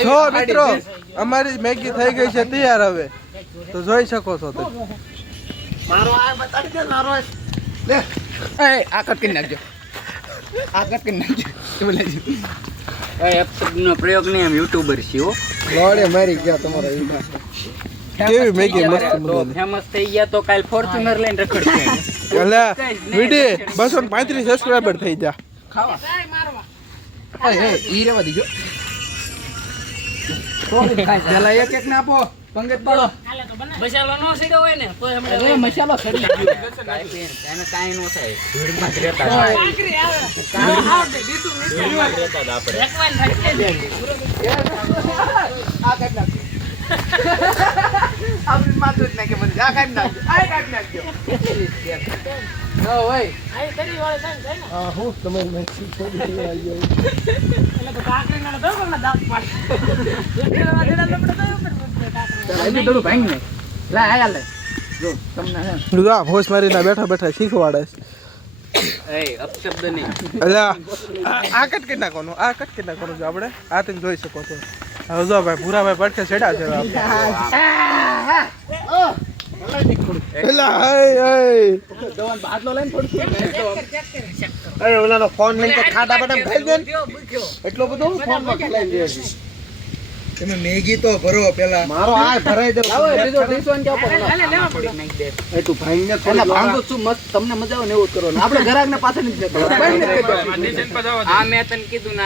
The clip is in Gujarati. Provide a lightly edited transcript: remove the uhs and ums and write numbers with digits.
જો મિત્રો અમારી મેગી થઈ ગઈ છે તૈયાર હવે તો જોઈ શકો છો તમે મારો આ બતાડી દે મારો લે આ કટ કરી નાખજો કેવું લાગ્યું અપશબ્દનો પ્રયોગ નહીં એમ યુટ્યુબર છે હો લોડે મારી ગયા તમારો કેવી મેગી મસ્ત ફેમસ થઈ ગયા તો કાલ ફોર્ચ્યુનર લઈને રખડશે એટલે વિડીયો 235 સબસ્ક્રાઇબર થઈ જા ખાવા ઈ રેવા દીજો પેલા એક ને આપો પંગત પાડો મસાલો નો સીડો હોય ને તો અરે મસાલો સડી ગયો એને કાઈ નો થાય ભીડમાં જ રહેતા આકરી આવે હા દે દીધું ભીડમાં જ રહેતા આપણે એકવાન ફટકે દે આ કાઢ નાખજો આપણી માથું જ નાખે મને આ કાઢ નાખજો નો હોય આઈ તરી વાળે થાય ને હા હું તમારી મેક્સી છોડી આવી ગયો એટલે તો કાકરી ના દો કોના દાંત પાડ એટલે વાડેલા લપડે તો એની થોડું ભાંગ ને લા આયા લે જો તમને હે લુગા હોશ મારીને બેઠા બેઠા શીખવાડે એ અપશબ્દ નહીં એટલે આ કટ કરી નાખવાનું આ કટ કરી નાખવાનું જો આપણે આ તમે જોઈ શકો છો હવે જો ભાઈ પૂરા ભાઈ પડખે છેડા છે એટલે દવાન બાટલો લઈને થોડું અરે ઓલાનો ફોન લઈને તો ખાડા બટામ ખાઈ દે એટલો બધો ફોન માં ખલાઈ દે તમે મેગી તો ભરો પેલા મારો આ ભરાઈ દે લાવો બીજો ડીસોન કે આપો લેવા પડે નાખી દે એ તું ભાઈ ને એટલે ભાંગો છું મસ્ત તમને મજા આવે ને એવું જ કરવાનું આપણે ઘરાક ને પાછળ નથી જતો આ મેં તને કીધું ના